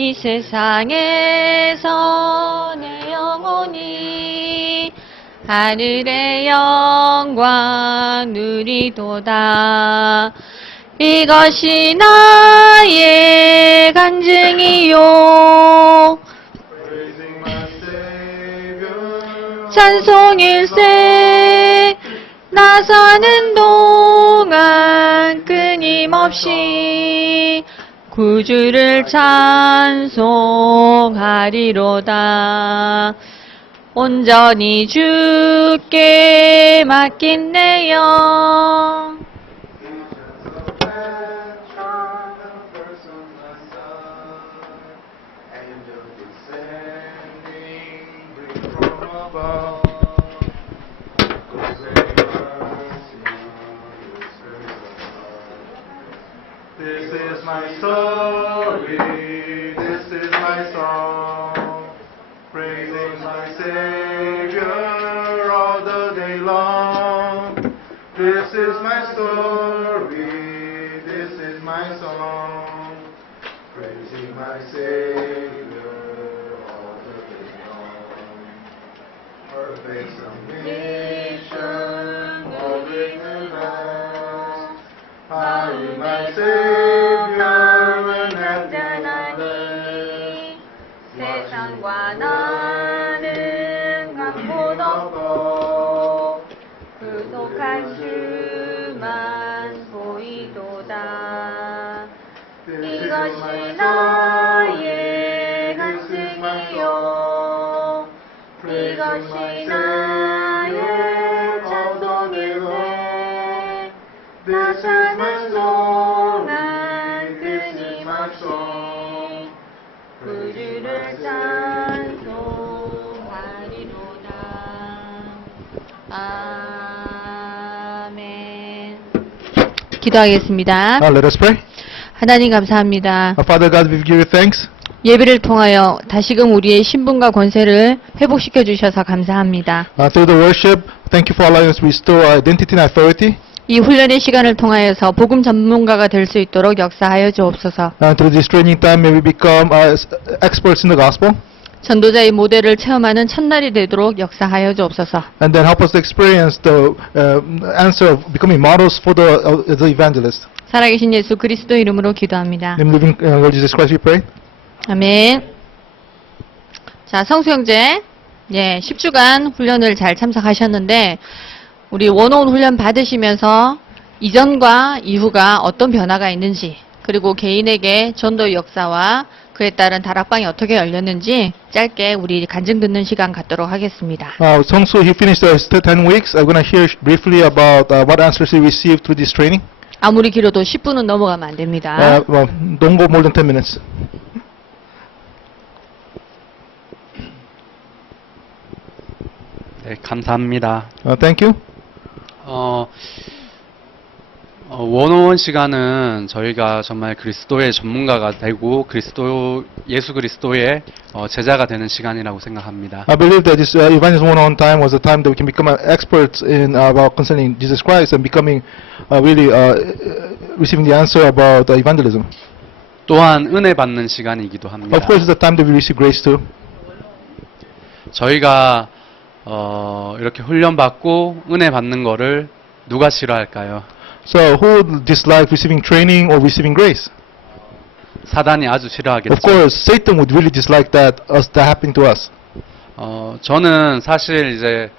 이 세상에서 내 영혼이 하늘의 영광 누리도다. 이것이 나의 간증이요 찬송일세. 나 사는 동안 끊임없이 구주를 찬송하리로다. 온전히 주께 맡긴 내 영. This is my story, this is my song, praising my Savior all the day long. This is my story, this is my song, praising my Savior all the day long. Perfect submission, holding the last, I am my Savior when 완전하니 세상과 나는 강못 없고 구속할 수만 보이도다. 이것이 나의 간증이요 이것이 나의 찬송일세. 나 사는 동안 끊임없이 구주를 찬송하리로다. 아멘. 기도하겠습니다. Now let us pray. 하나님 감사합니다. Our Father God, we give you thanks. 예배를 통하여 다시금 우리의 신분과 권세를 회복시켜 주셔서 감사합니다. Through the worship, thank you for allowing us to restore our identity and authority. 이 훈련의 시간을 통하여서 복음 전문가가 될 수 있도록 역사하여 주옵소서. Through this training time, may we become experts in the gospel. 전도자의 모델을 체험하는 첫날이 되도록 역사하여 주옵소서. And then help us to experience the answer of becoming models for the evangelist. 살아계신 예수 그리스도 이름으로 기도합니다. In the living Lord Jesus Christ, we pray. 아멘. 자, 성수 형제, 10주간 훈련을 잘 참석하셨는데 우리 원어원 훈련 받으시면서 이전과 이후가 어떤 변화가 있는지, 그리고 개인에게 전도의 역사와 그에 따른 다락방이 어떻게 열렸는지 짧게 우리 간증 듣는 시간 갖도록 하겠습니다. Songsu, he finished the 10 weeks. I'm going to hear briefly about what answers he received through this training. 아무리 길어도 10분은 넘어가면 안 됩니다. Don't go more than 10 minutes. 네, 감사합니다. Thank you. 원어원 시간은 저희가 정말 그리스도의 전문가가 되고 예수 그리스도의 제자가 되는 시간이라고 생각합니다. I believe that this evangelism one-on-one time was a time that we can become experts in about concerning Jesus Christ and becoming really receiving the answer about evangelism. 또한 은혜 받는 시간이기도 합니다. Of course, it's the time that we receive grace too. 저희가 이렇게 훈련받고 은혜 받는 거를 누가 싫어할까요? So, who would dislike receiving training or receiving grace? 사단이 아주 싫어하겠죠. Of course, Satan would really dislike that happening to us. 저는 사실 이제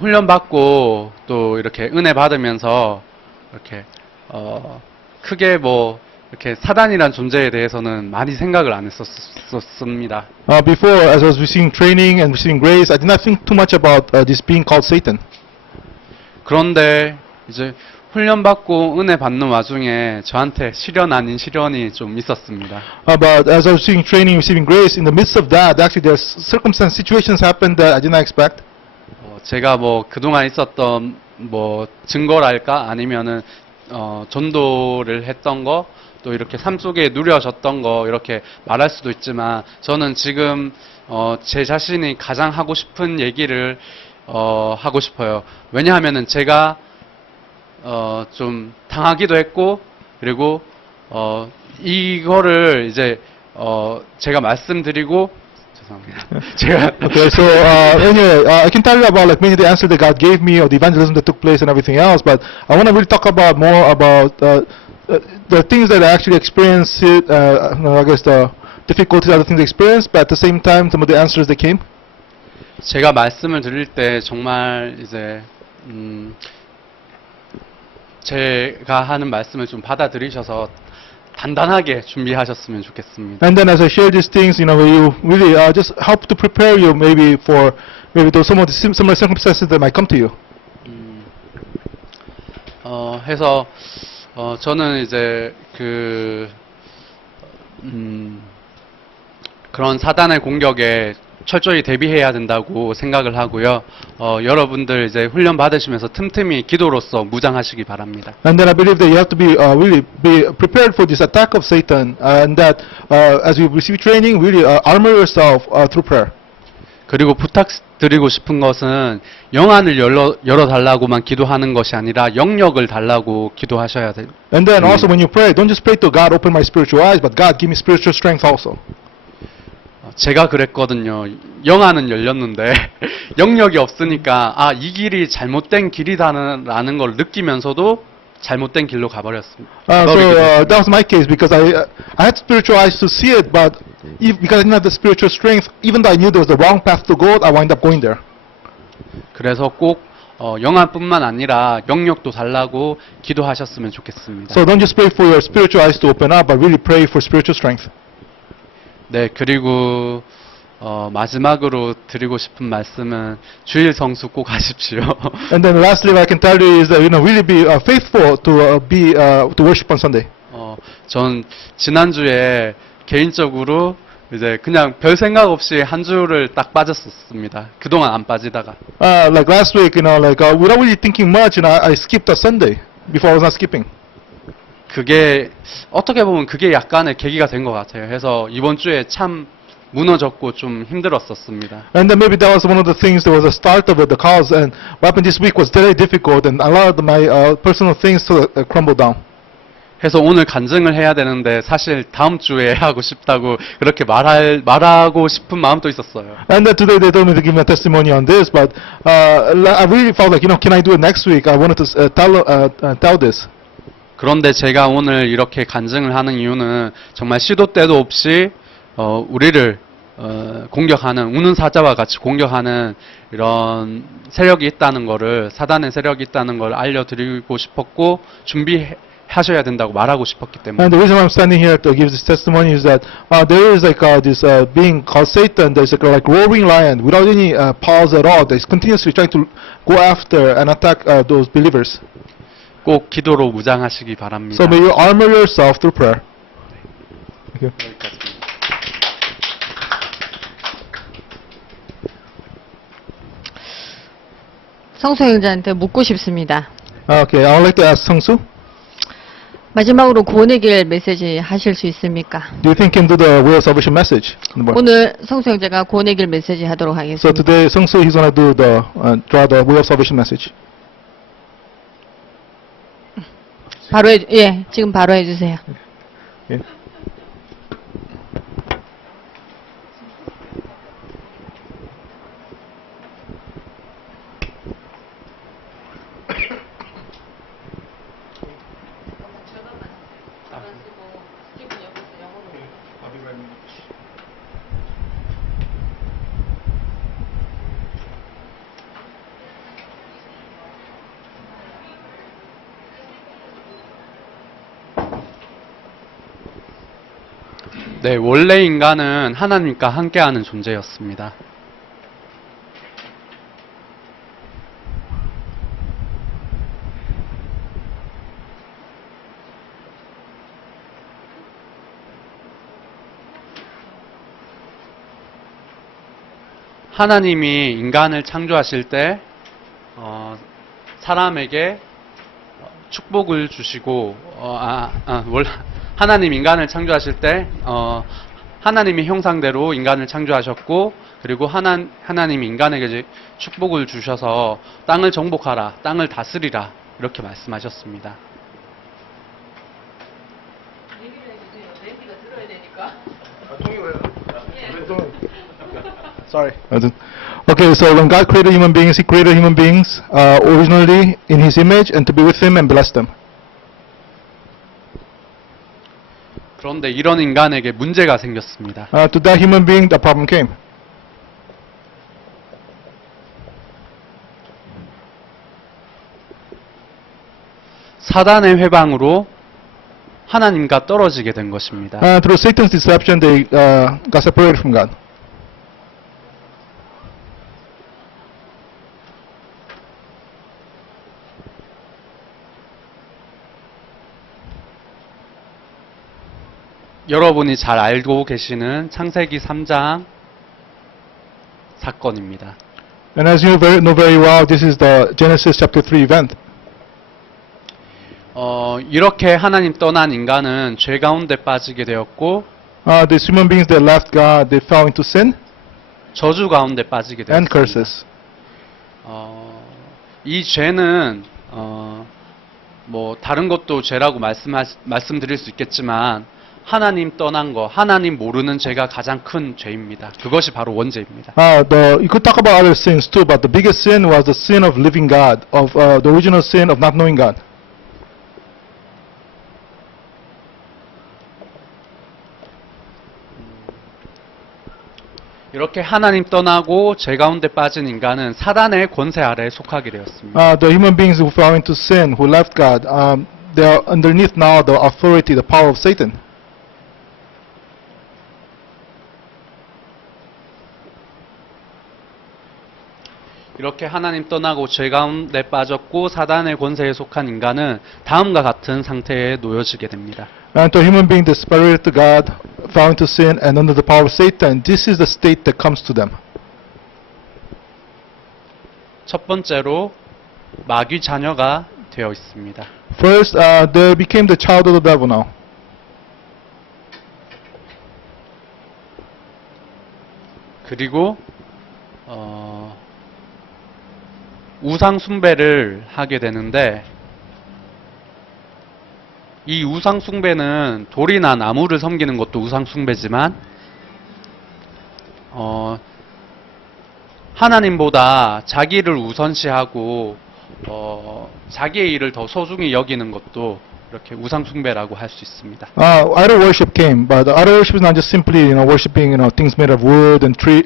훈련받고 또 이렇게 은혜 받으면서 이렇게 크게 뭐 이렇게 사단이란 존재에 대해서는 많이 생각을 안 했었습니다. Before, as I was receiving training and receiving grace, I did not think too much about this being called Satan. 그런데 이제 훈련받고 은혜 받는 와중에 저한테 시련 아닌 시련이 좀 있었습니다. But as I was receiving training, receiving grace, in the midst of that, actually there's circumstances, situations happened that I did not expect. 제가 뭐 그동안 있었던 뭐 증거랄까 아니면은 전도를 했던 거 또 이렇게 삶 속에 누려졌던 거 이렇게 말할 수도 있지만 저는 지금 제 자신이 가장 하고 싶은 얘기를 하고 싶어요. 왜냐하면은 제가 좀 당하기도 했고 그리고 이거를 이제 제가 말씀드리고 죄송합니다. 제가 Okay, so anyway, I can tell you about like many of the answers that God gave me or the evangelism that took place and everything else, but I want to really talk about more about the things that I actually experienced. I guess the difficulties, other things I experienced, but at the same time, some of the answers that came. 제가 말씀을 드릴 때 정말 이제 제가 하는 말씀을 좀 받아들이셔서 단단하게 준비하셨으면 좋겠습니다. And then as I share these things, you really just help to prepare you maybe for maybe those some of the similar circumstances that might come to you. 해서 저는 이제 그런 사단의 공격에 철저히 대비해야 된다고 생각을 하고요. 여러분들 이제 훈련 받으시면서 틈틈이 기도로서 무장하시기 바랍니다. And then I believe that you have to be really be prepared for this attack of Satan, and that as you receive training, really armor yourself through prayer. 그리고 부탁드리고 싶은 것은 영안을 열어 달라고만 기도하는 것이 아니라 영역을 달라고 기도하셔야 돼요. And then also when you pray, don't just pray to God, open my spiritual eyes, but God, give me spiritual strength also. 제가 그랬거든요. 영안은 열렸는데 영역이 없으니까 이 길이 잘못된 길이다라는 걸 느끼면서도 잘못된 길로 가버렸습니다. So that was my case because I had spiritual eyes to see it, but because I didn't have the spiritual strength, even though I knew there was the wrong path to go, I wound up going there. 그래서 꼭 영안뿐만 아니라 영역도 달라고 기도하셨으면 좋겠습니다. So don't just pray for your spiritual eyes to open up, but really pray for spiritual strength. 네, 그리고 마지막으로 드리고 싶은 말씀은 주일 성수 꼭 하십시오. And then lastly, what I can tell you is that really be faithful to to worship on Sunday. 전 지난주에 개인적으로 이제 그냥 별 생각 없이 한 주를 딱 빠졌었습니다. 그동안 안 빠지다가. Like last week, without really thinking much, I skipped a Sunday before I was not skipping. 그게 어떻게 보면 그게 약간의 계기가 된 것 같아요. 해서 이번 주에 참 무너졌고 좀 힘들었었습니다. And then maybe that was one of the things that was the start of it, the cause. And what happened this week was very difficult, and a lot of my personal things crumbled down. 해서 오늘 간증을 해야 되는데 사실 다음 주에 하고 싶다고 그렇게 말하고 싶은 마음도 있었어요. And then today they told me to give me a testimony on this, but I really felt like, can I do it next week? I wanted to tell this. 그런데 제가 오늘 이렇게 간증을 하는 이유는 정말 시도 때도 없이 우리를 공격하는 우는 사자와 같이 공격하는 이런 세력이 있다는 거를 사단의 세력이 있다는 걸 알려드리고 싶었고 준비하셔야 된다고 말하고 싶었기 때문에. And the reason why I'm standing here to give this testimony is that there is like this being called Satan. There's like roaring lion without any pause at all. That's continuously trying to go after and attack those believers. 꼭 기도로 무장하시기 바랍니다. So may you armor yourself through prayer. Thank you. 여기까지입니다. 성수 형제한테 묻고 싶습니다. Okay, I would like to ask Sung-soo. 마지막으로 구원의 길 메시지 하실 수 있습니까? Do you think you can do the way of salvation message? 오늘 성수 형제가 구원의 길 메시지 하도록 So 하겠습니다. today, Sung-soo, he's gonna do draw the way of salvation message. 지금 바로 해주세요. Okay. 네, 원래 인간은 하나님과 함께하는 존재였습니다. 하나님이 인간을 창조하실 때 사람에게 축복을 주시고 하나님 인간을 창조하실 때 하나님의 형상대로 인간을 창조하셨고 그리고 하나님이 인간에게 이제 축복을 주셔서 땅을 정복하라, 땅을 다스리라 이렇게 말씀하셨습니다. Sorry. Okay, so when God created human beings, He created human beings originally in His image and to be with Him and bless them. 그런데 이런 인간에게 문제가 생겼습니다. To that human being, the problem came. 사단의 회방으로 하나님과 떨어지게 된 것입니다. Through Satan's deception, they got separated from God. 여러분이 잘 알고 계시는 창세기 3장 사건입니다. And as you know very well, this is the Genesis chapter 3 event. 이렇게 하나님 떠난 인간은 죄 가운데 빠지게 되었고 These human beings that left God, they fell into sin 저주 가운데 빠지게 and 되었습니다. curses. 이 죄는 뭐 다른 것도 죄라고 말씀드릴 수 있겠지만 하나님 떠난 거, 하나님 모르는 죄가 가장 큰 죄입니다. 그것이 바로 원죄입니다. You could talk about other sins too, but the biggest sin was the sin of living God, of the original sin of not knowing God. 이렇게 하나님 떠나고 죄 가운데 빠진 인간은 사단의 권세 아래에 속하게 되었습니다. The human beings who fell into sin, who left God, they are underneath now the authority, the power of Satan. 이렇게 하나님 떠나고 죄 가운데 빠졌고 사단의 권세에 속한 인간은 다음과 같은 상태에 놓여지게 됩니다. And to a human being that separated to God, fell into sin, and under the power of Satan, this is the state that comes to them. 첫 번째로 마귀 자녀가 되어 있습니다. First, they became the child of the devil now. 그리고 우상 숭배를 하게 되는데 이 우상 숭배는 돌이나 나무를 섬기는 것도 우상 숭배지만 하나님보다 자기를 우선시하고 자기의 일을 더 소중히 여기는 것도 이렇게 우상 숭배라고 할 수 있습니다. Idol worship came, but idol worship is not just simply, worshiping, things made of wood and tree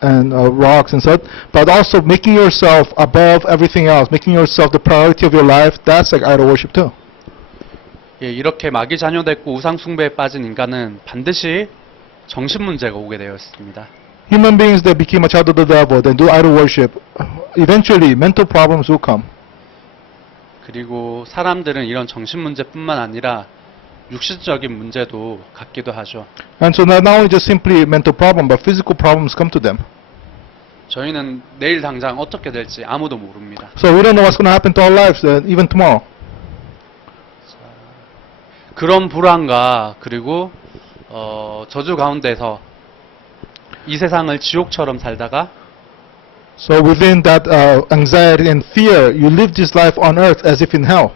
and rocks and such, but also making yourself above everything else, making yourself the priority of your life. That's like idol worship too. 예, 이렇게 마귀 자녀됐고 우상 숭배에 빠진 인간은 반드시 정신 문제가 오게 되어 있습니다. Human beings that became a child of the devil, then do idol worship, eventually mental problems will come. 그리고 사람들은 이런 정신 문제뿐만 아니라 육신적인 문제도 갖기도 하죠. And so not only just simply mental problem, but physical problems come to them. 저희는 내일 당장 어떻게 될지 아무도 모릅니다. So we don't know what's going to happen to our lives, even tomorrow. 그런 불안과 그리고 저주 가운데서 이 세상을 지옥처럼 살다가 So within that anxiety and fear, you live this life on earth as if in hell.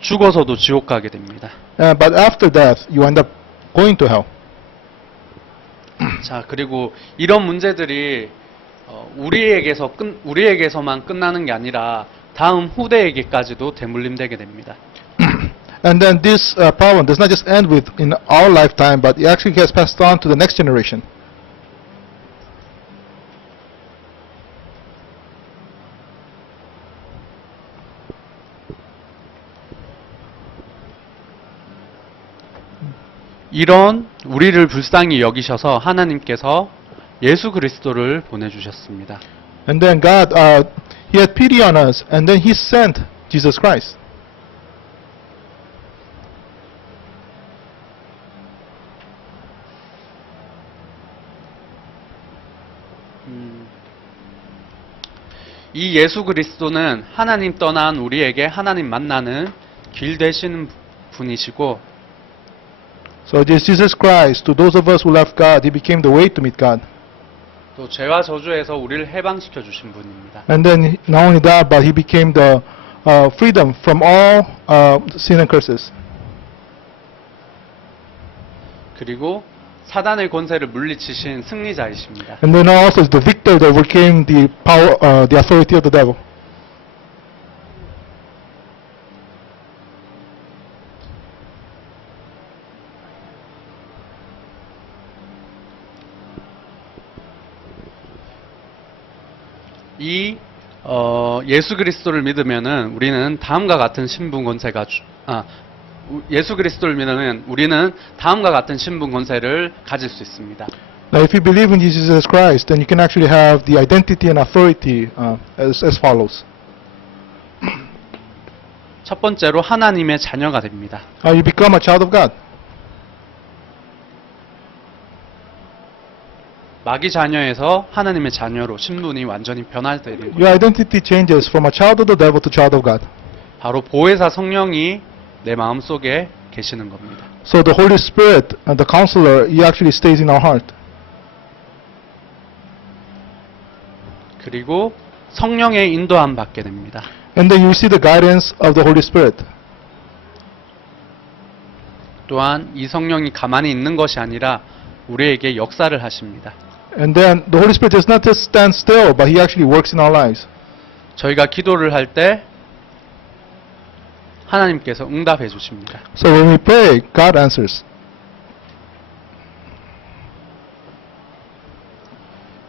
죽어서도 지옥 가게 됩니다. But after death, you end up going to hell. 자, 그리고 이런 문제들이 우리에게서만 끝나는 게 아니라 다음 후대에게까지도 대물림되게 됩니다. And then this problem does not just end in our lifetime, but it actually gets passed on to the next generation. 이런 우리를 불쌍히 여기셔서 하나님께서 예수 그리스도를 보내주셨습니다. And then God, He had pity on us, and then He sent Jesus Christ. 이 예수 그리스도는 하나님 떠난 우리에게 하나님 만나는 길 되시는 분이시고 So this Jesus Christ, to those of us who left God, He became the way to meet God. 또 죄와 저주에서 우리를 해방시켜 주신 분입니다. And then not only that, but He became the freedom from all sin and curses. 그리고 사단의 권세를 물리치신 승리자이십니다. And then also is the victor that overcame the power, the authority of the devil. 이 예수 그리스도를 믿으면은 우리는 다음과 같은 신분 권세가 예수 그리스도를 믿으면 우리는 다음과 같은 신분 권세를 가질 수 있습니다. Now, if you believe in Jesus Christ, then you can actually have the identity and authority as follows. 첫 번째로 하나님의 자녀가 됩니다. You become a child of God. 마귀 자녀에서 하나님의 자녀로 신분이 완전히 변화되는 거예요. Your identity changes from a child of the devil to child of God. 바로 보혜사 성령이 내 마음 속에 계시는 겁니다. So the Holy Spirit, the Counselor, He actually stays in our heart. 그리고 성령의 인도함 받게 됩니다. And then you see the guidance of the Holy Spirit. 또한 이 성령이 가만히 있는 것이 아니라 우리에게 역사를 하십니다. And then the Holy Spirit does not just stand still, but He actually works in our lives. 저희가 기도를 할 때 하나님께서 응답해 주십니다. So when we pray, God answers.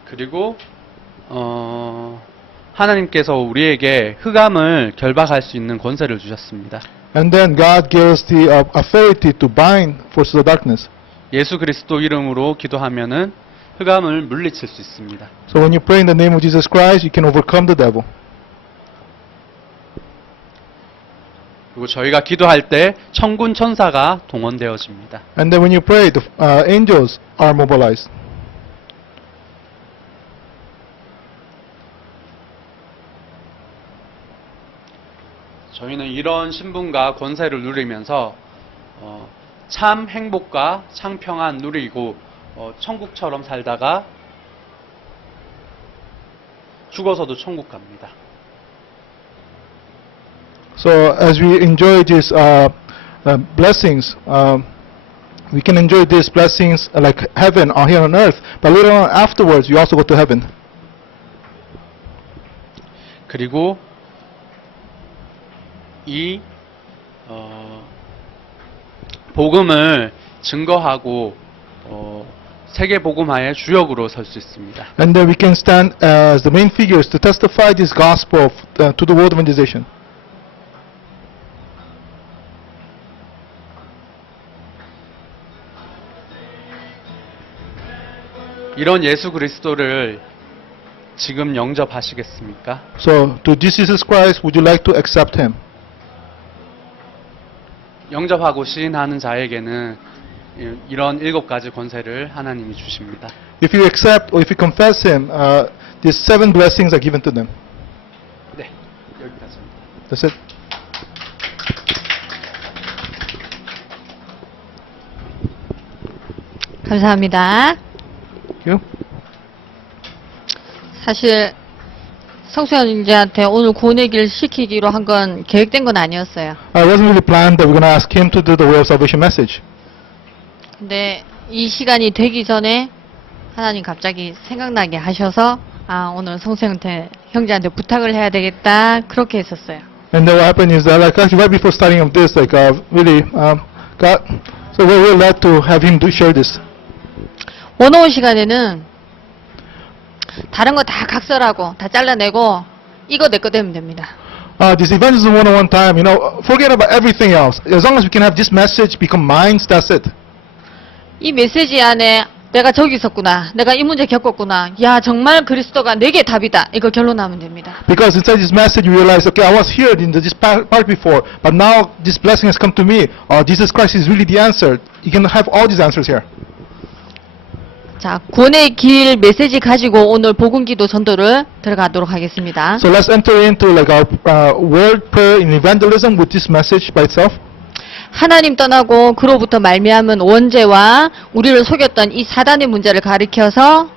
그리고 하나님께서 우리에게 흑암을 결박할 수 있는 권세를 주셨습니다. And then God gives the authority to bind forces of darkness. 예수 그리스도 이름으로 기도하면은 흑암을 물리칠 수 있습니다. So when you pray in the name of Jesus Christ, you can overcome the devil. 그리고 저희가 기도할 때 천군 천사가 동원되어집니다. And then when you pray, the angels are mobilized. 저희는 이런 신분과 권세를 누리면서 참 행복과 참 평안 누리고 천국처럼 살다가 죽어서도 천국 갑니다. So as we enjoy these blessings, we can enjoy these blessings like heaven or here on earth, but later on afterwards, you also go to heaven. 그리고 이 복음을 증거하고 세계 복음화의 주역으로 설 수 있습니다. And then we can stand as the main figures to testify this gospel to the world evangelization. 이런 예수 그리스도를 지금 영접하시겠습니까? So to Jesus Christ, would you like to accept Him? 영접하고 시인하는 자에게는 이런 7가지 권세를 하나님이 주십니다. If you accept or if you confess Him, these 7 blessings are given to them. 네, 여기까지입니다. That's it. 감사합니다. Thank you. 사실 성수현님한테 오늘 구원의 길 시키기로 한 건 계획된 건 아니었어요. I wasn't really planned that we're going to ask him to do the way of salvation message. 근데 이 시간이 되기 전에 하나님 갑자기 생각나게 하셔서 오늘 형제한테 부탁을 해야 되겠다 그렇게 했었어요. And then what happened is that, like, actually right before starting of this, like, really, God, so we're led to have him share this. 원어원 시간에는 다른 거 다 각설하고 다 잘라내고 이거 내 거 되면 됩니다. This evangelism 101 time, forget about everything else. As long as we can have this message become mine, that's it. 이 메시지 안에 내가 저기 있었구나. 내가 이 문제 겪었구나. 야, 정말 그리스도가 내게 답이다. 이거 결론하면 됩니다. Because inside this message you realize, okay, I was here in this part before, but now this blessing has come to me. Jesus Christ is really the answer. You can have all these answers here. 자, 구원의 길 메시지 가지고 오늘 복음기도 전도를 들어가도록 하겠습니다. So let's enter into like our word prayer in evangelism with this message by itself. 하나님 떠나고 그로부터 말미암은 원죄와 우리를 속였던 이 사단의 문제를 가리켜서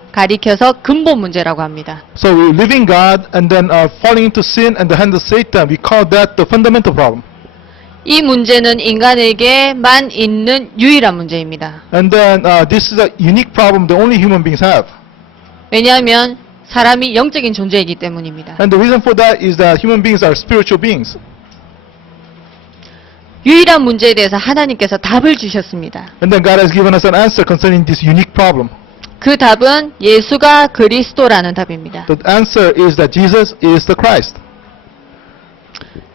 근본 문제라고 합니다. So we're living God and then falling into sin and the hand of Satan. We call that the fundamental problem. 이 문제는 인간에게만 있는 유일한 문제입니다. And then this is a unique problem that only human beings have. 왜냐하면 사람이 영적인 존재이기 때문입니다. And the reason for that is that human beings are spiritual beings. 유일한 문제에 대해서 하나님께서 답을 주셨습니다. And then God has given us an answer concerning this unique problem. 그 답은 예수가 그리스도라는 답입니다. The answer is that Jesus is the Christ.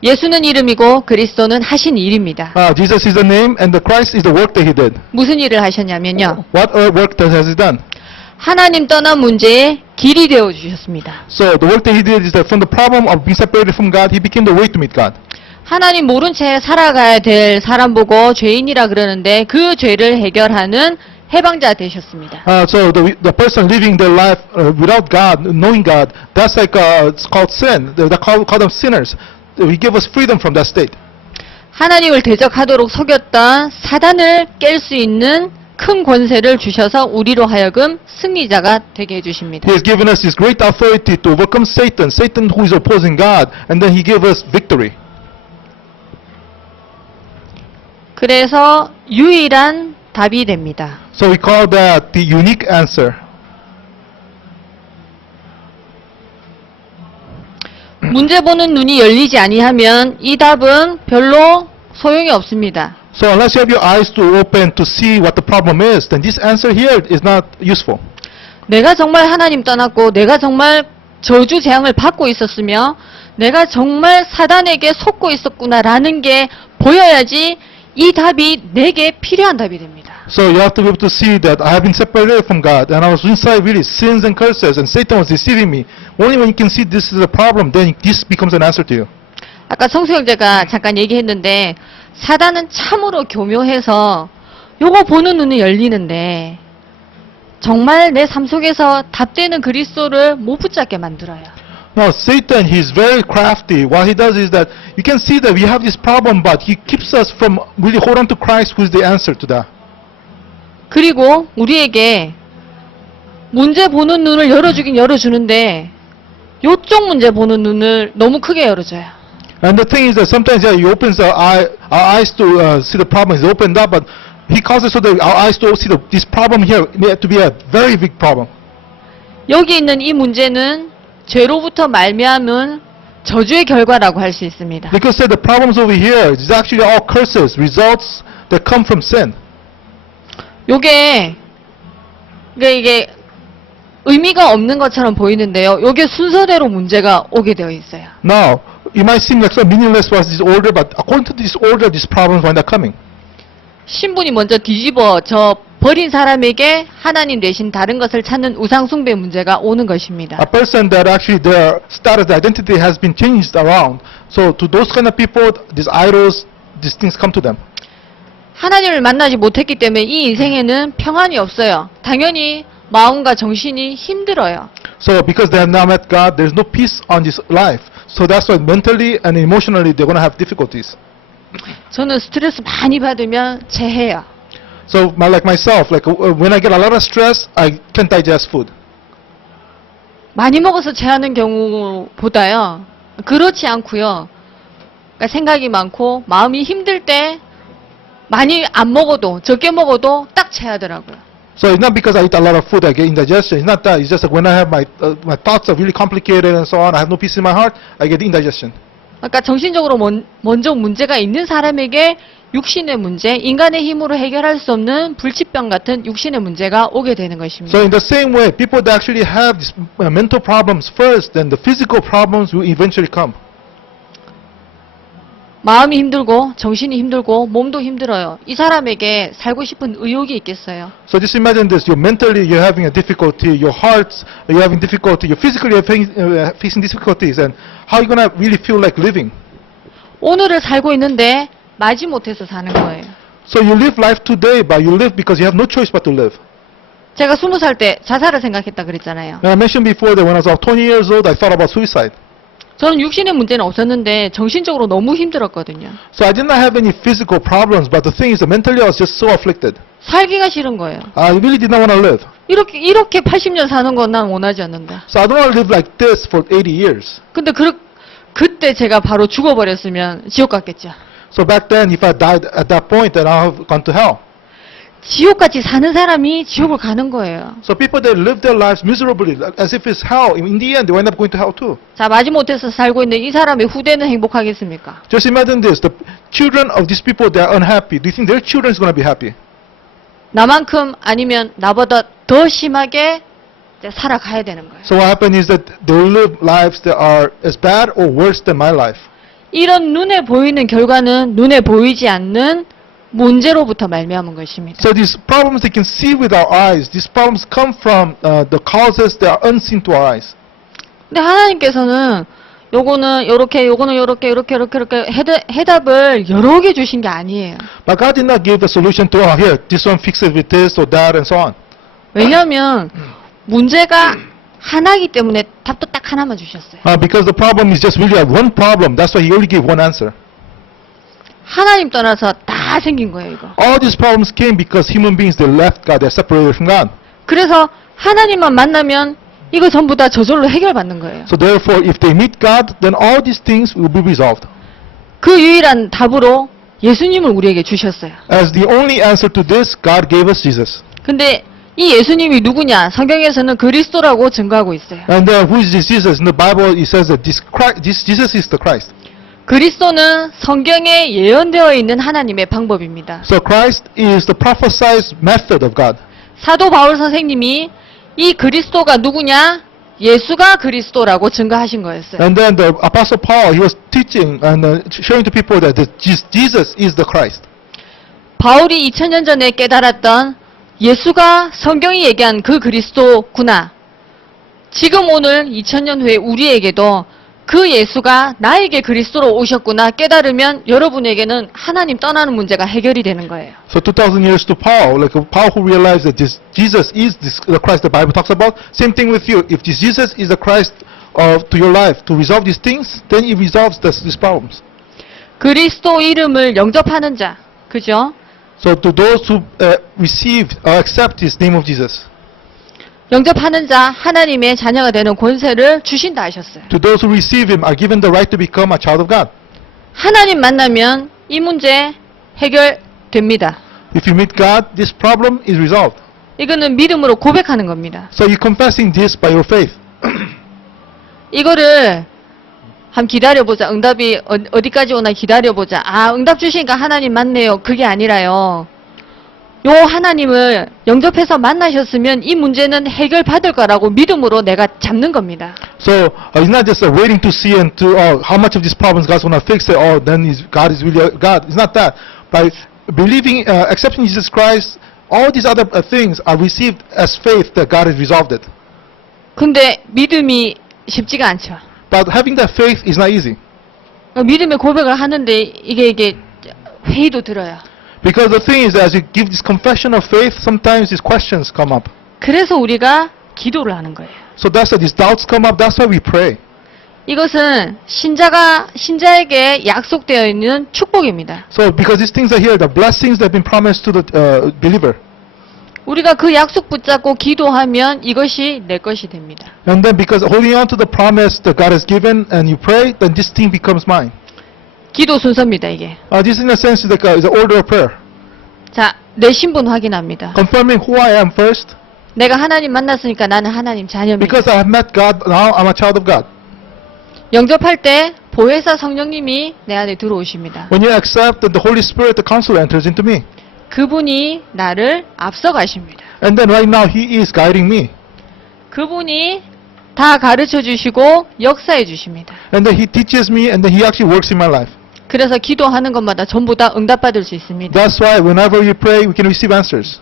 예수는 이름이고 그리스도는 하신 일입니다. Jesus is the name and the Christ is the work that he did. 무슨 일을 하셨냐면요. What work has he done? 하나님 떠난 문제에 길이 되어 주셨습니다. So the work that he did is that from the problem of being separated from God, he became the way to meet God. 하나님 모른 채 살아가야 될 사람 보고 죄인이라 그러는데 그 죄를 해결하는 해방자 되셨습니다. So the person living their life without God, knowing God, that's like it's called sin. They call them sinners. He gave us freedom from that state. 하나님을 대적하도록 속였던 사단을 깰 수 있는 큰 권세를 주셔서 우리로 하여금 승리자가 되게 해주십니다. He has given us this great authority to overcome Satan, Satan who is opposing God, and then he gave us victory. 그래서 유일한 답이 됩니다. So we call that the unique answer. 문제 보는 눈이 열리지 아니하면 이 답은 별로 소용이 없습니다. So unless you have your eyes to open to see what the problem is, then this answer here is not useful. 내가 정말 하나님 떠났고 내가 정말 저주 재앙을 받고 있었으며 내가 정말 사단에게 속고 있었구나라는 게 보여야지 이 답이 내게 필요한 답이 됩니다. So you have to be able to see that I have been separated from God and I was inside really sins and curses and Satan was deceiving me. Only when you can see this is a problem, then this becomes an answer to you. 아까 성수 형제가 잠깐 얘기했는데 사단은 참으로 교묘해서 요거 보는 눈이 열리는데 정말 내 삶 속에서 답되는 그리스도를 못 붙잡게 만들어요. Now Satan, he's very crafty. What he does is that you can see that we have this problem, but he keeps us from really hold on to Christ, who is the answer to that. 그리고 우리에게 문제 보는 눈을 열어주긴 열어주는데 요쪽 문제 보는 눈을 너무 크게 열어줘요. And the thing is that sometimes he opens our eyes to see the problem is opened up, but he causes so that our eyes to see this problem here to be a very big problem. 여기 있는 이 문제는 죄로부터 말미암은 저주의 결과라고 할 수 있습니다. Because the problems over here is actually all curses, results that come from sin. 이게 의미가 없는 것처럼 보이는데요. 요게 순서대로 문제가 오게 되어 있어요. Now, it might seem like so meaningless was this order, but according to this order, these problems wind up coming. 신분이 먼저 뒤집어 저 버린 사람에게 하나님 대신 다른 것을 찾는 우상숭배 문제가 오는 것입니다. A person that actually their status, their identity has been changed around. So to those kind of people, these idols, these things come to them. 하나님을 만나지 못했기 때문에 이 인생에는 평안이 없어요. 당연히 마음과 정신이 힘들어요. So because they have not met God, there's no peace on this life. So that's why mentally and emotionally they're going to have difficulties. 저는 스트레스 많이 받으면 체해요. So like myself, like when I get a lot of stress, I can't digest food. 많이 먹어서 체하는 경우보다요. 그렇지 않고요. 그러니까 생각이 많고 마음이 힘들 때 많이 안 먹어도 적게 먹어도 딱 체하더라고요. So it's not because I eat a lot of food I get indigestion. It's not that. It's just like when I have my thoughts are really complicated and so on, I have no peace in my heart, I get indigestion. 그러니까 정신적으로 먼저 문제가 있는 사람에게 육신의 문제, 인간의 힘으로 해결할 수 없는 불치병 같은 육신의 문제가 오게 되는 것입니다. So in the same way, people that actually have these mental problems first, then the physical problems will eventually come. 마음이 힘들고 정신이 힘들고 몸도 힘들어요. 이 사람에게 살고 싶은 의욕이 있겠어요? So just imagine this: you're mentally you're having a difficulty, your heart's you're having difficulty, you're physically facing difficulties, and how are you gonna really feel like living? 오늘을 살고 있는데 마지못해서 사는 거예요. So you live life today, but you live because you have no choice but to live. 제가 20살 때 자살을 생각했다 그랬잖아요. And I mentioned before that when I was 20 years old, I thought about suicide. 저는 육신의 문제는 없었는데 정신적으로 너무 힘들었거든요. So I did not have any physical problems, but the thing is that mentally I was just so afflicted. 살기가 싫은 거예요. I really did not want to live. 이렇게 80년 사는 건 난 원하지 않는다. So I don't want to live like this for 80 years. 근데 그때 제가 바로 죽어버렸으면 지옥 갔겠죠. So back then, if I died at that point, then I have gone to hell. 지옥같이 사는 사람이 지옥을 가는 거예요. So people that live their lives miserably, as if it's hell, in the end, they wind up going to hell too. 자, 마지못해서 살고 있는 이 사람의 후대는 행복하겠습니까? Just imagine this: the children of these people, they are unhappy. Do you think their children is going to be happy? 나만큼 아니면 나보다 더 심하게 이제 살아가야 되는 거예요. So what happened is that they will live lives that are as bad or worse than my life. 이런 눈에 보이는 결과는 눈에 보이지 않는 문제로부터 말미암은 것입니다. So these problems they can see with our eyes, these problems come from the causes that are unseen to our eyes. 근데 하나님께서는 요거는 요렇게 요거는 요렇게 이렇게 해답을 여러 개 주신 게 아니에요. But God did not give a solution to, here, this one fix it with this or that and so on. 왜냐하면 문제가 하나이기 때문에 답도 딱 하나만 주셨어요. Because the problem is just really one problem. That's why He only gave one answer. 하나님 떠나서 다 생긴 거예요, 이거. All these problems came because human beings, they left God, they're separated from God. 그래서 하나님만 만나면 이거 전부 다 저절로 해결받는 거예요. So therefore, if they meet God, then all these things will be resolved. 그 유일한 답으로 예수님을 우리에게 주셨어요. As the only answer to this, God gave us Jesus. 근데 이 예수님이 누구냐? 성경에서는 그리스도라고 증거하고 있어요. And who is this Jesus? In the Bible, it says that this Jesus is the Christ. 그리스도는 성경에 예언되어 있는 하나님의 방법입니다. So Christ is the prophesied method of God. 사도 바울 선생님이 이 그리스도가 누구냐? 예수가 그리스도라고 증거하신 거였어요. And then the Apostle Paul, he was teaching and showing to people that Jesus is the Christ. 바울이 2000년 전에 깨달았던 예수가 성경이 얘기한 그 그리스도구나. 지금 오늘 2000년 후에 우리에게도 그 예수가 나에게 그리스도로 오셨구나 깨달으면 여러분에게는 하나님 떠나는 문제가 해결이 되는 거예요. So 2000 years to Paul, like Paul who realized that Jesus is the Christ the Bible talks about, same thing with you. If this Jesus is the Christ to your life, to resolve these things, then it resolves these problems. 그리스도 이름을 영접하는 자, 그죠? So to those who receive or accept this name of Jesus, 영접하는 자 하나님의 자녀가 되는 권세를 주신다 하셨어요. to those who receive Him are given the right to become a child of God. 하나님 만나면 이 문제 해결됩니다. If you meet God, this problem is resolved. 이거는 믿음으로 고백하는 겁니다. So you're confessing this by your faith. 이거를 한번 기다려보자. 응답이 어디까지 오나 기다려보자. 아, 응답 주시니까 하나님 맞네요. 그게 아니라요. 요 하나님을 영접해서 만나셨으면 이 문제는 해결받을 거라고 믿음으로 내가 잡는 겁니다. So it's not just waiting to see and to how much of these problems God's going to fix it. Oh, then God is really God. It's not that. By believing, accepting Jesus Christ, all these other things are received as faith that God has resolved it. 근데 믿음이 쉽지가 않죠. But having that faith is not easy. 믿음의 고백을 하는데 이게 회의도 들어요. Because the thing is that as you give this confession of faith, sometimes these questions come up. 그래서 우리가 기도를 하는 거예요. So that's why these doubts come up. That's why we pray. 이것은 신자에게 약속되어 있는 축복입니다. So because these things are here, the blessings that have been promised to the believer. 우리가 그 약속 붙잡고 기도하면 이것이 내 것이 됩니다. And then because holding on to the promise that God has given and you pray, then this thing becomes mine. 기도 순서입니다, 이게. This in a sense is like is an order of prayer. 자, 내 신분 확인합니다. Confirming who I am first. 내가 하나님 만났으니까 나는 하나님 자녀입니다. Because I have met God, now I'm a child of God. 영접할 때 보혜사 성령님이 내 안에 들어오십니다. When you accept, then the Holy Spirit, the Counselor, enters into me. 그분이 나를 앞서가십니다. And then right now He is guiding me. 그분이 다 가르쳐 주시고 역사해 주십니다. And then He teaches me, and then He actually works in my life. 그래서 기도하는 것마다 전부 다 응답받을 수 있습니다. That's why whenever we pray, we can receive answers.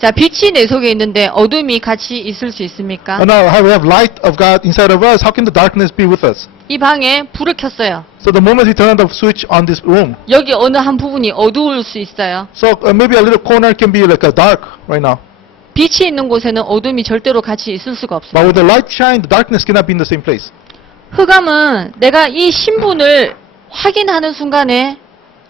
자, 빛이 내 속에 있는데 어둠이 같이 있을 수 있습니까? And now we have light of God inside of us. How can the darkness be with us? 이 방에 불을 켰어요. So the moment we turn on the switch on this room, 여기 어느 한 부분이 어두울 수 있어요. so maybe a little corner can be like a dark right now. 빛이 있는 곳에는 어둠이 절대로 같이 있을 수가 없어요. But with the light shine, the darkness cannot be in the same place. 흑암은 내가 이 신분을 확인하는 순간에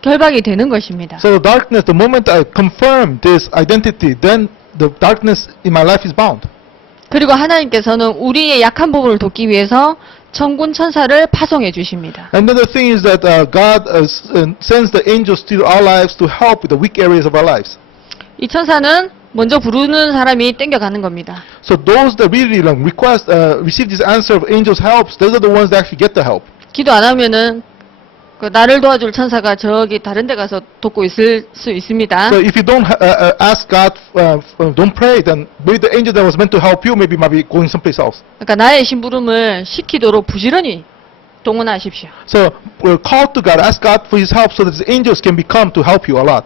결박이 되는 것입니다. So the darkness, the moment I confirm this identity, then the darkness in my life is bound. 그리고 하나님께서는 우리의 약한 부분을 돕기 위해서 천군 천사를 파송해 주십니다. And then the thing is that God sends the angels to our lives to help with the weak areas of our lives. 이 천사는 먼저 부르는 사람이 땡겨가는 겁니다. So those that really receive this answer of angels' helps, those are the ones that actually get the help. 기도 안 하면은 그 나를 도와줄 천사가 저기 다른 데 가서 돕고 있을 수 있습니다. So if you don't ask God, don't pray, then maybe the angel that was meant to help you maybe might be going someplace else. 그러니까 나의 심부름을 시키도록 부지런히 동원하십시오. So call to God, ask God for His help so that the angels can become to help you a lot.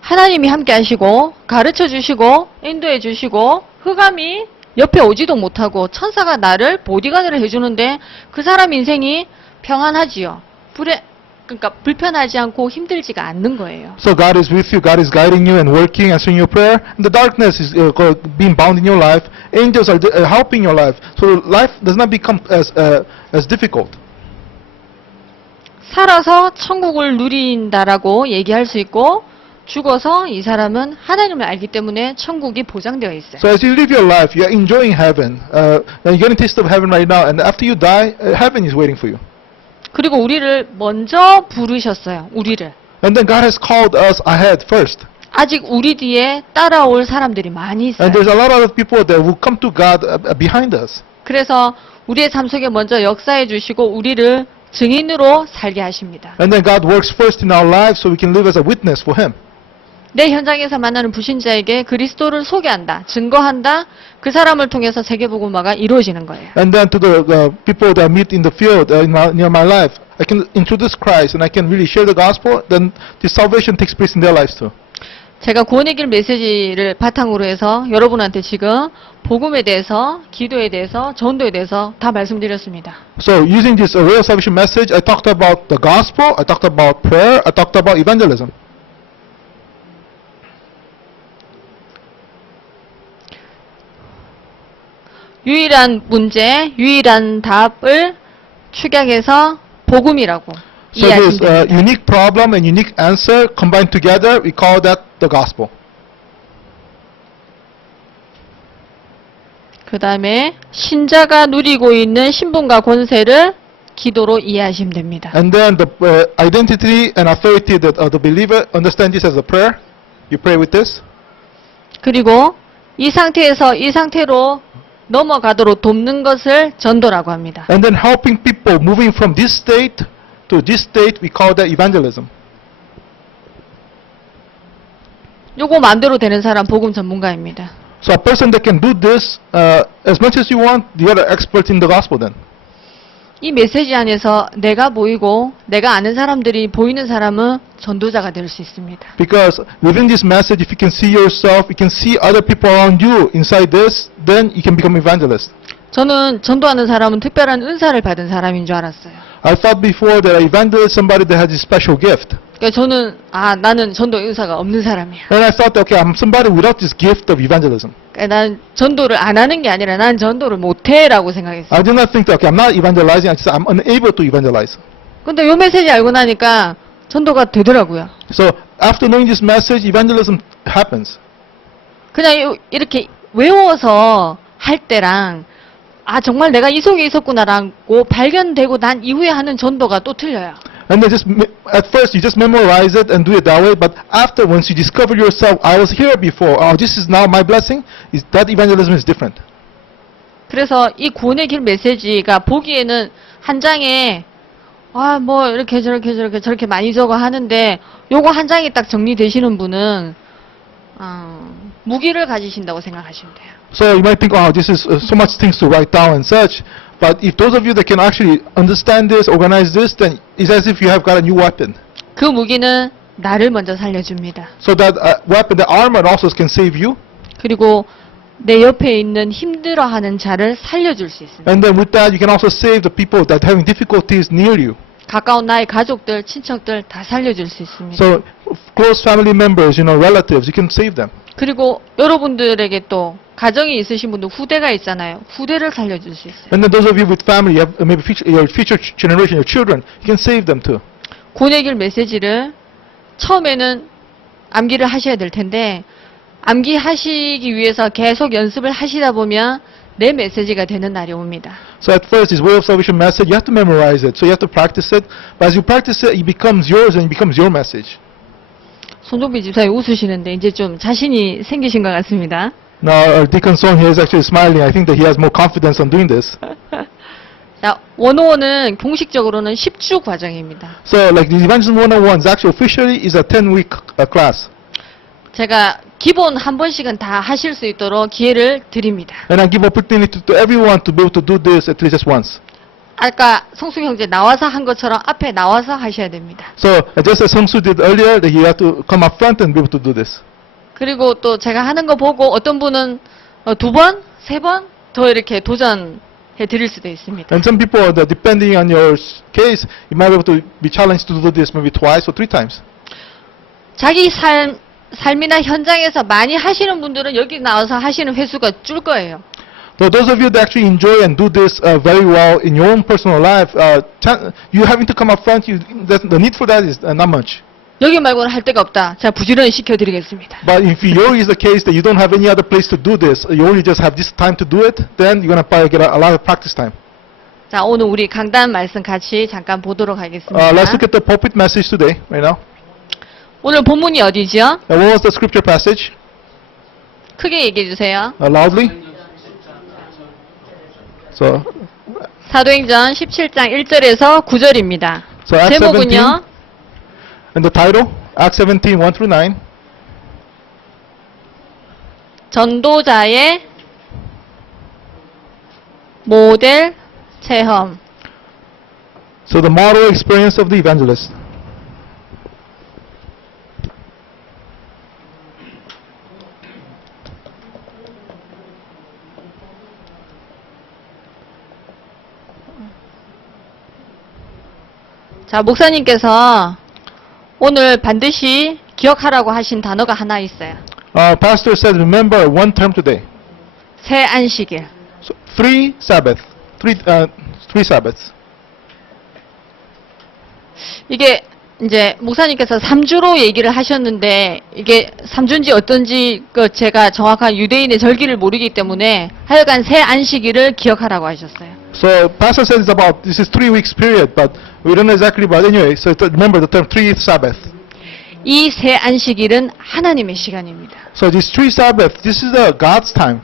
하나님이 함께 하시고 가르쳐 주시고 인도해 주시고 흑암이 옆에 오지도 못하고 천사가 나를 보디가드를 해주는데 그 사람 인생이 평안하지요. 그러니까 불편하지 않고 힘들지가 않는 거예요. So God is with you, God is guiding you and working, answering your prayer. And the darkness is being bound in your life. Angels are helping your life. So life does not become as difficult. 살아서 천국을 누린다라고 얘기할 수 있고 죽어서 이 사람은 하나님을 알기 때문에 천국이 보장되어 있어요. So as you live your life, you are enjoying heaven. You're getting a taste of heaven right now. And after you die, heaven is waiting for you. 그리고 우리를 먼저 부르셨어요. 우리를. And then God has called us ahead first. 아직 우리 뒤에 따라올 사람들이 많이 있어요. And there's a lot of people that will come to God behind us. 그래서 우리의 삶 속에 먼저 역사해 주시고 우리를 증인으로 살게 하십니다. And then God works first in our lives so we can live as a witness for Him. 내 현장에서 만나는 부신자에게 그리스도를 소개한다, 증거한다. 그 사람을 통해서 세계복음화가 이루어지는 거예요. And then to the people that I meet in the field, near my life, I can introduce Christ and I can really share the gospel. Then the salvation takes place in their lives too. 제가 구원의 길 메시지를 바탕으로 해서 여러분한테 지금 복음에 대해서, 기도에 대해서, 전도에 대해서 다 말씀드렸습니다. So using this real salvation message, I talked about the gospel, I talked about prayer, I talked about evangelism. 유일한 문제, 유일한 답을 축약해서 복음이라고 So 이해하시면 this 됩니다. unique problem and unique answer combined together, we call that the gospel. 그 다음에 신자가 누리고 있는 신분과 권세를 기도로 이해하시면 됩니다. And then the identity and authority that the believer understand this as a prayer. You pray with this. 그리고 이 상태에서 이 상태로 넘어가도록 돕는 것을 전도라고 합니다. And then helping people moving from this state to this state, we call that evangelism. 요거 마음대로 되는 사람 복음 전문가입니다. So a person that can do this as much as you want, the other experts in the gospel then. 이 메시지 안에서 내가 보이고 내가 아는 사람들이 보이는 사람은 전도자가 될 수 있습니다. Because within this message, if you can see yourself, you can see other people around you inside this, then you can become evangelist. 저는 전도하는 사람은 특별한 은사를 받은 사람인 줄 알았어요. I thought before that an evangelist is somebody that has a special gift. 그러니까 저는 나는 전도 은사가 없는 사람이야. And I thought, okay, I'm somebody without this gift of evangelism. 그러니까 난 전도를 안 하는 게 아니라 난 전도를 못해라고 생각했어요. I did not think that, okay, I'm not evangelizing, I just I'm unable to evangelize. 근데 요 메시지 알고 나니까 전도가 되더라고요. So after knowing this message, evangelism happens. 그냥 이렇게 외워서 할 때랑 정말 내가 이 속에 있었구나라고 발견되고 난 이후에 하는 전도가 또 틀려요. And then at first you just memorize it and do it that way, but after once you discover yourself, I was here before, this is now my blessing, that evangelism is different. 그래서 이 구원의 길 메시지가 보기에는 한 장에 뭐 이렇게 저렇게 많이 적어 하는데 요거 한 장이 딱 정리되시는 분은 무기를 가지신다고 생각하시면 돼요. So you might think, this is so much things to write down and such. But if those of you that can actually understand this, organize this, then it's as if you have got a new weapon. 그 무기는 나를 먼저 살려줍니다. So that weapon, the armor also can save you. 그리고 내 옆에 있는 힘들어하는 자를 살려줄 수 있습니다. And then with that, you can also save the people that are having difficulties near you. 가까운 나의 가족들, 친척들 다 살려줄 수 있습니다. So close family members, relatives, you can save them. 그리고 여러분들에게 또 가정이 있으신 분들 후대가 있잖아요. 후대를 살려줄 수 있어요. And then those of you with family, you have maybe your future generation, your children, you can save them too. 구원의 길 메시지를 처음에는 암기를 하셔야 될 텐데 암기하시기 위해서 계속 연습을 하시다 보면 내 메시지가 되는 날이 옵니다. So at first, this way of salvation message, you have to memorize it. So you have to practice it. But as you practice it, it becomes yours and it becomes your message. 손종비 집사님 웃으시는데 이제 좀 자신이 생기신 것 같습니다. Now, our Deacon Song here is actually smiling. I think that he has more confidence on doing this. 자, 101은 공식적으로는 10주 과정입니다. So, like the Evangelism 101 is actually officially is a 10-week class. 제가 기본 한 번씩은 다 하실 수 있도록 기회를 드립니다. And I give opportunity to everyone to be able to do this at least just once. 아까 성수 형제 나와서 한 것처럼 앞에 나와서 하셔야 됩니다. So, just as Sung-Soo did earlier, that you have to come up front and be able to do this. 그리고 또 제가 하는 거 보고 어떤 분은 2번, 3번 더 이렇게 도전해 드릴 수도 있습니다. And some people, depending on your case, you might be able to be challenged to do this maybe twice or 3 times. 자기 삶이나 현장에서 많이 하시는 분들은 여기 나와서 하시는 횟수가 줄 거예요. So those of you that actually enjoy and do this very well in your own personal life, you having to come up front, the need for that is not much. 여기 말고는 할 데가 없다. 자, 부지런히 시켜드리겠습니다. But if yours is the case that you don't have any other place to do this, you only just have this time to do it, then you're going to probably get a lot of practice time. 자, 오늘 우리 강단 말씀 같이 잠깐 보도록 하겠습니다. Let's look at the pulpit message today, right now. 오늘 본문이 어디죠? What was the scripture passage? 크게 얘기해 주세요. Loudly. So, 사도행전 17장 1절에서 9절입니다. so Acts 17, 제목은요. and the title, Acts 17, 1 through 9. 전도자의 모델 체험. So the model experience of the evangelist. 자, 목사님께서 오늘 반드시 기억하라고 하신 단어가 하나 있어요. Pastor said, remember one term today. 새 안식일. So, three Sabbaths. 이게 이제 목사님께서 3주로 얘기를 하셨는데 이게 3주인지 어떤지 제가 정확한 유대인의 절기를 모르기 때문에 하여간 새 안식일을 기억하라고 하셨어요. So Pastor said this is 3 weeks period, but we don't know exactly. But anyway, so remember the term 3 Sabbath. 이 새 안식일은 하나님의 시간입니다. So this 3 Sabbath, this is God's time.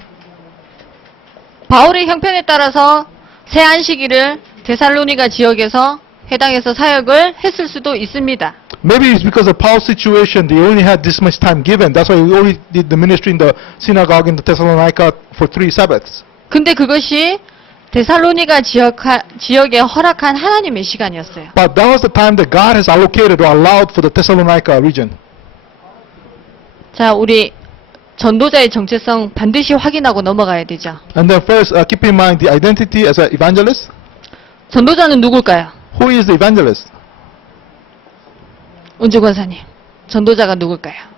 바울의 형편에 따라서 새 안식일을 데살로니가 지역에서 해당해서 사역을 했을 수도 있습니다. Maybe it's because of Paul's situation. They only had this much time given. That's why we only did the ministry in the synagogue in the Thessalonica for 3 Sabbaths. 근데 그것이 데살로니가 지역에 허락한 하나님의 시간이었어요. But that was the time that God has allocated or allowed for the Thessalonica region. 자, 우리 전도자의 정체성 반드시 확인하고 넘어가야 되죠. And then first, keep in mind the identity as an evangelist. 전도자는 누굴까요? Who is the evangelist? 은주 권사님. 전도자가 누굴까요?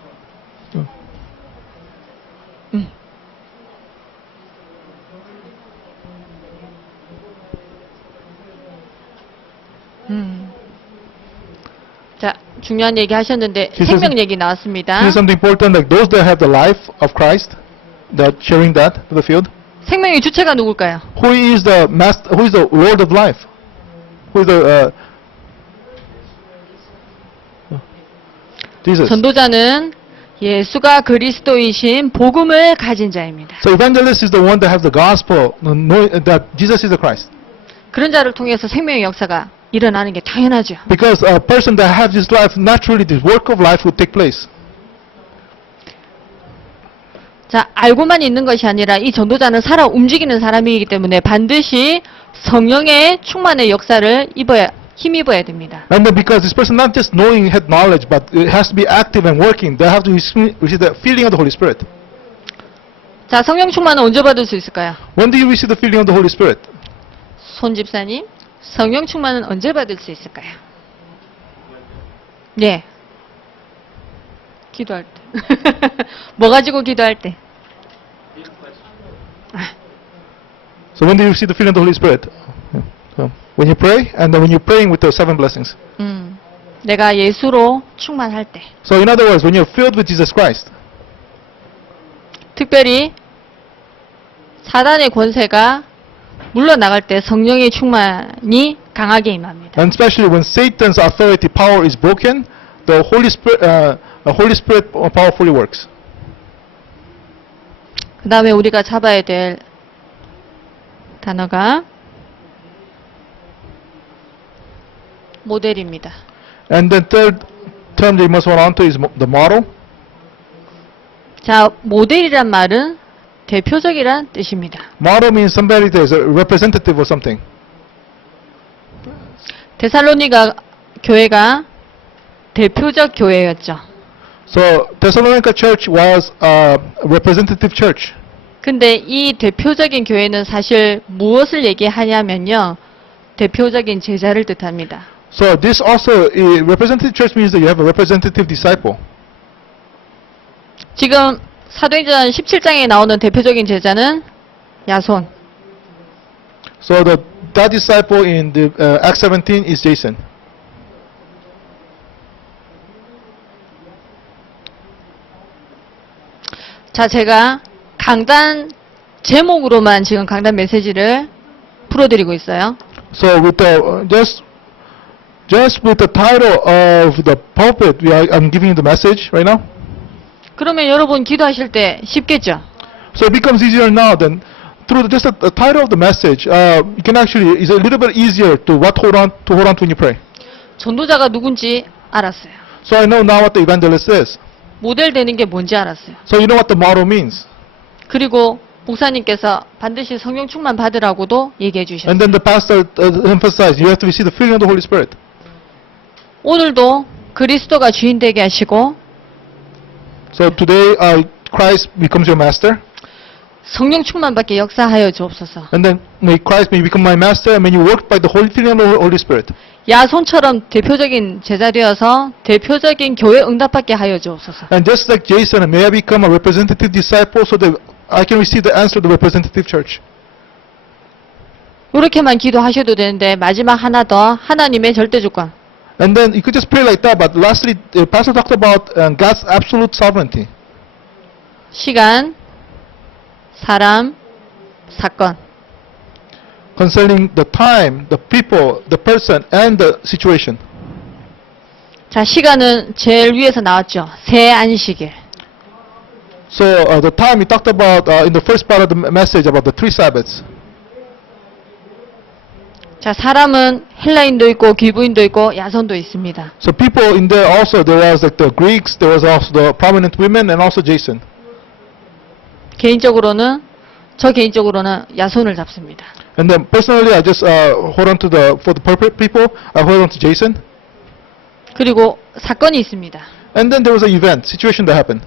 자, 중요한 얘기 하셨는데 생명 얘기 나왔습니다. This is something important, like those that have the life of Christ, that sharing that to the field. 생명의 주체가 누굴까요? Who is the master? Who is the Lord of life? Who is the Jesus? 전도자는 예수가 그리스도이신 복음을 가진 자입니다. So evangelist is the one that has the gospel, knowing that Jesus is the Christ. 그런 자를 통해서 생명의 역사가 일어나는 게 당연하죠. Because a person that has this life, naturally the work of life will take place. 자, 알고만 있는 것이 아니라 이 전도자는 살아 움직이는 사람이기 때문에 반드시 성령의 충만의 역사를 힘입어야 됩니다. And then because this person not just knowing had knowledge, but it has to be active and working. They have to receive the feeling of the Holy Spirit. 자, 성령 충만은 언제 받을 수 있을까요? When do you receive the feeling of the Holy Spirit? 손 집사님, 성령 충만은 언제 받을 수 있을까요? 네. 기도할 때. 뭐 가지고 기도할 때? So when do you receive the feeling of the Holy Spirit? So when you pray, and then when you're praying with the 7 blessings. 내가 예수로 충만할 때. So in other words, when you're filled with Jesus Christ. 특별히 사단의 권세가 물러나갈 때 성령의 충만이 강하게 임합니다. And especially when Satan's authority power is broken, the Holy Spirit powerfully works. 그 다음에 우리가 잡아야 될 단어가 모델입니다. And then third term that you must hold on to is the model. 자, 모델이란 말은 대표적이란 뜻입니다. Model means somebody that is a representative of something. 데살로니가 교회가 대표적 교회였죠. So Thessalonica church was a representative church. 근데 이 대표적인 교회는 사실 무엇을 얘기하냐면요. 대표적인 제자를 뜻합니다. So this also, a representative church means that you have a representative disciple. 지금 사도행전 17장에 나오는 대표적인 제자는 야손. So that disciple in the Acts 17 is Jason. 자, 제가 강단 제목으로만 지금 강단 메시지를 풀어드리고 있어요. So with the just with the title of the pulpit, I'm giving you the message right now. 그러면 여러분 기도하실 때 쉽겠죠? So it becomes easier now than through just the title of the message. You can actually it's a little bit easier to hold on to when you pray. 전도자가 누군지 알았어요. So I know now what the evangelist is. 모델 되는 게 뭔지 알았어요. So you know what the model means. 그리고 목사님께서 반드시 성령 충만 받으라고도 얘기해 주셨어요. And then the pastor emphasized you have to receive the filling of the Holy Spirit. 오늘도 그리스도가 주인 되게 하시고 So today Christ becomes your master. 성령 충만 받게 역사하여 주옵소서. And then may Christ may become my master, and may you work by the Holy filling of the Holy Spirit. 야손처럼 대표적인 제자 되어서 대표적인 교회 응답받게 하여 주옵소서. And just like Jason, may I become a representative disciple so that I can receive the answer to the representative church. 이렇게만 기도하셔도 되는데 마지막 하나 더 하나님의 절대 주권. And then you could just pray like that, but lastly, the pastor talked about God's absolute sovereignty. 시간, 사람, 사건. Concerning the time, the people, the person, and the situation. 자, 시간은 제일 위에서 나왔죠. 새 안식일. So the time we talked about in the first part of the message about the 3 Sabbaths. 자, 사람은 헬라인도 있고 기브인도 있고 야손도 있습니다. So people in there also, there was like the Greeks, there was also the prominent women, and also Jason. 저 개인적으로는 야손을 잡습니다. And then personally, I just hold on to for the perfect people, I hold on to Jason. 그리고 사건이 있습니다. And then there was an event, situation that happened.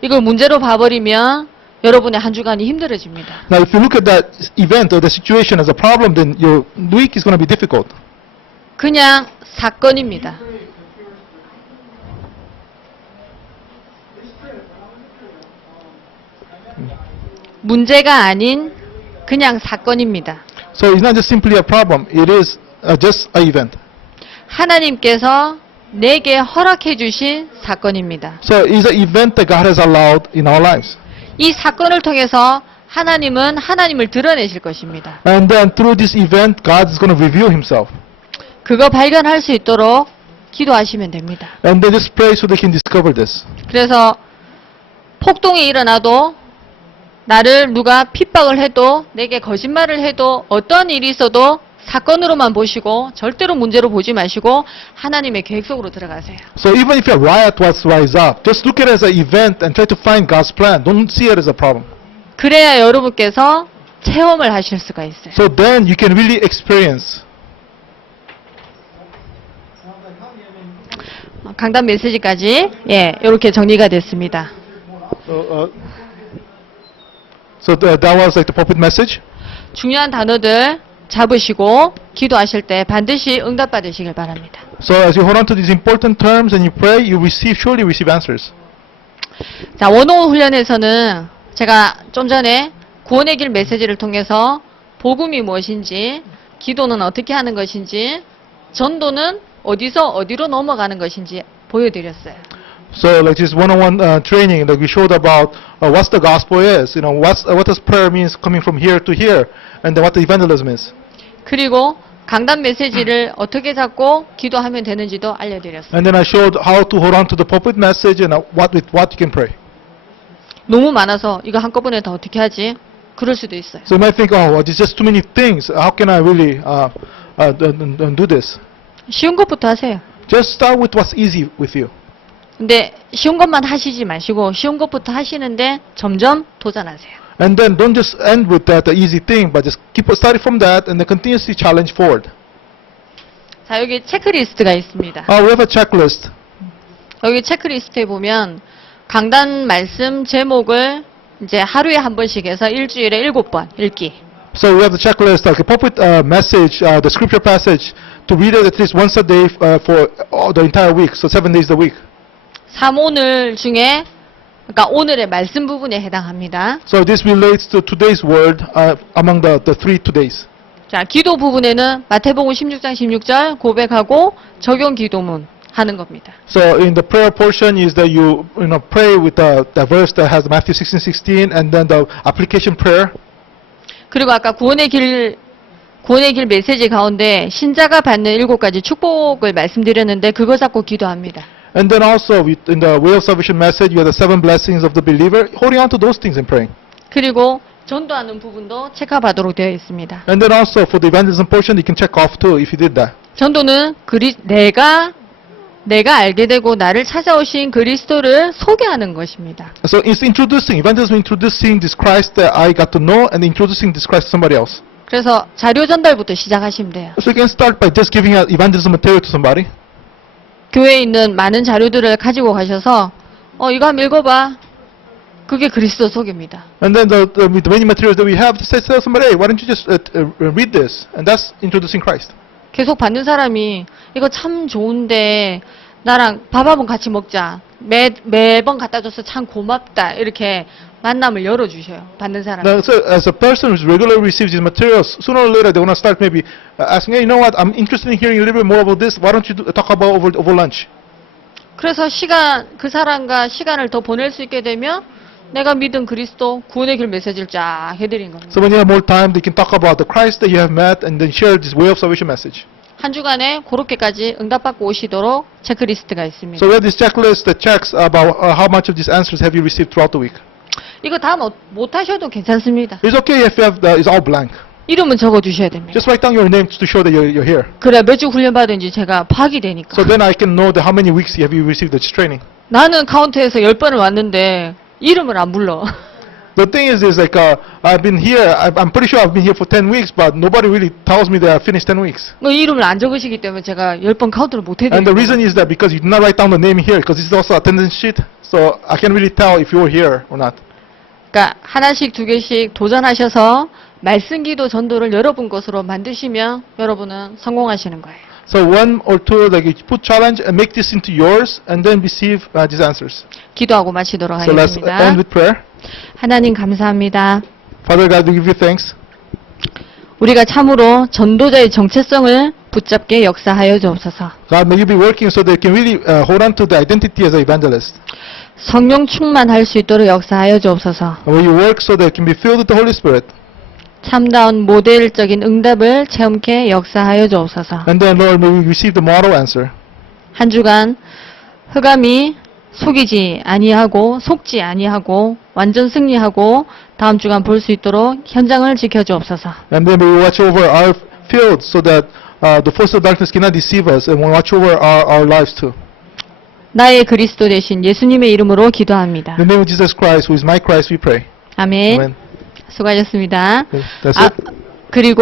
이걸 문제로 봐버리면 여러분의 한 주간이 힘들어집니다. Now, if you look at that event or the situation as a problem, then your week is going to be difficult. 그냥 사건입니다. 문제가 아닌 그냥 사건입니다. So it's not just simply a problem, it is just an event. 하나님께서 내게 허락해 주신 사건입니다. So it's an event that God has allowed in our lives. 이 사건을 통해서 하나님은 하나님을 드러내실 것입니다. And then through this event, God is going to reveal himself. 그거 발견할 수 있도록 기도하시면 됩니다. And then just pray so they can discover this. 그래서 폭동이 일어나도 나를 누가 핍박을 해도 내게 거짓말을 해도 어떤 일이 있어도 사건으로만 보시고 절대로 문제로 보지 마시고 하나님의 계획 속으로 들어가세요. So even if a riot was to rise up, just look at it as an event and try to find God's plan. Don't see it as a problem. 그래야 여러분께서 체험을 하실 수가 있어요. So then you can really experience. 강단 메시지까지 이렇게 정리가 됐습니다. So that was like the pulpit message. 중요한 단어들 잡으시고 기도하실 때 반드시 응답받으시길 바랍니다. So as you hold on to these important terms and you pray, you surely receive answers. 자, 원호 훈련에서는 제가 좀 전에 구원의 길 메시지를 통해서 복음이 무엇인지, 기도는 어떻게 하는 것인지, 전도는 어디서 어디로 넘어가는 것인지 보여드렸어요. So like this one-on-one training, like we showed about what the gospel is, what does prayer means coming from here to here, and then what the evangelism is. 그리고 강단 메시지를 어떻게 잡고 기도하면 되는지도 알려드렸어요. And then I showed how to hold on to the pulpit message and with what you can pray. 너무 많아서 이거 한꺼번에 다 어떻게 하지? 그럴 수도 있어요. So you might think, oh, well, there's just too many things. How can I really do this? 쉬운 것부터 하세요. Just start with what's easy with you. 근데 쉬운 것만 하시지 마시고 쉬운 것부터 하시는데 점점 도전하세요. And then don't just end with that the easy thing, but just keep starting from that and then continuously challenge forward. 자, 여기 체크리스트가 있습니다. We have a checklist. 여기 체크리스트에 보면 강단 말씀 제목을 이제 하루에 한 번씩 해서 일주일에 7번 읽기. So we have the checklist, like a pulpit message, the scripture passage, to read it at least once a day for the entire week, so 7 days a week. 3오늘 중에 그러니까 오늘의 말씀 부분에 해당합니다. So this relates to today's word among the 3 todays. 자, 기도 부분에는 마태복음 16장 16절 고백하고 적용 기도문 하는 겁니다. So in the prayer portion is that you pray with the verse that has Matthew 16:16 and then the application prayer. 그리고 아까 구원의 길 메시지 가운데 신자가 받는 7가지 축복을 말씀드렸는데 그거 잡고 기도합니다. And then also in the way of salvation message, you have the 7 blessings of the believer, holding on to those things and praying. 그리고 전도하는 부분도 체크하도록 되어 있습니다. And then also for the evangelism portion, you can check off too if you did that. 전도는 내가 알게 되고 나를 찾아오신 그리스도를 소개하는 것입니다. So it's evangelism introducing this Christ that I got to know and introducing this Christ to somebody else. 그래서 자료 전달부터 시작하시면 돼요. So you can start by just giving out evangelism material to somebody. 교회에 있는 많은 자료들을 가지고 가셔서 이거 한번 읽어봐. 그게 그리스도 소개입니다. And then with the many materials that we have, just tell somebody, hey, why don't you just read this? And that's introducing Christ. 계속 받는 사람이 이거 참 좋은데 나랑 밥 한번 같이 먹자. 매번 갖다 줘서 참 고맙다. 이렇게 만남을 열어주셔요. 받는 사람. Now, so as a person who regularly receives these materials, sooner or later they want to start maybe asking, hey, you know what, I'm interested in hearing a little bit more about this. Why don't you talk about over lunch? 그래서 그 사람과 시간을 더 보낼 수 있게 되면 내가 믿은 그리스도 구원의 길 메시지를 쫙 해드린 겁니다. So when you have more time, they can talk about the Christ that you have met and then share this way of salvation message. 한 주간에 그렇게까지 응답받고 오시도록 체크리스트가 있습니다. So we have this checklist that checks about how much of these answers have you received throughout the week. 이거 다 못 하셔도 괜찮습니다. It's okay if you have it's all blank. 이름은 적어주셔야 됩니다. Just write down your name to show that you're here. 그래 몇 주 훈련 받은지 제가 파악이 되니까. So then I can know that how many weeks have you received this training. 나는 카운트에서 10번을 왔는데 이름을 안 불러. The thing is like I've been here. I'm pretty sure I've been here for 10 weeks, but nobody really tells me that I finished 10 weeks. 뭐 이름을 안 적으시기 때문에 제가 10번 카운트를 못 And the 해드려요. reason is that because you did not write down the name here, because this is also attendance sheet, so I can't really tell if you were here or not. 그러니까 하나씩 두 개씩 도전하셔서 말씀기도 전도를 여러분 것으로 만드시면 여러분은 성공하시는 거예요. So 1 or 2, like you put challenge and make this into yours, and then receive these answers. 기도하고 마치도록 So let's 하겠습니다. end with prayer. 하나님 감사합니다. Father God, we give you thanks. 우리가 참으로 전도자의 정체성을 붙잡게 역사하여 주옵소서. God, may you be working so they can really hold on to the identity as an evangelist. 성령 충만할 수 있도록 역사하여 주옵소서. And may you work so they can be filled with the Holy Spirit. 참다운 모델적인 응답을 체험케 역사하여 주옵소서. And then, Lord, may we receive the model answer. 한 주간 흑암이 속이지 아니하고 속지 아니하고 완전 승리하고 다음 주간 볼 수 있도록 현장을 지켜주옵소서. And then may we watch over our field so that the force of darkness cannot deceive us, and we'll watch over our lives too. 나의 그리스도 되신 예수님의 이름으로 기도합니다. In the name of Jesus Christ, who is my Christ, we pray. 아멘. Amen. 수고하셨습니다. That's 아, it. 그리고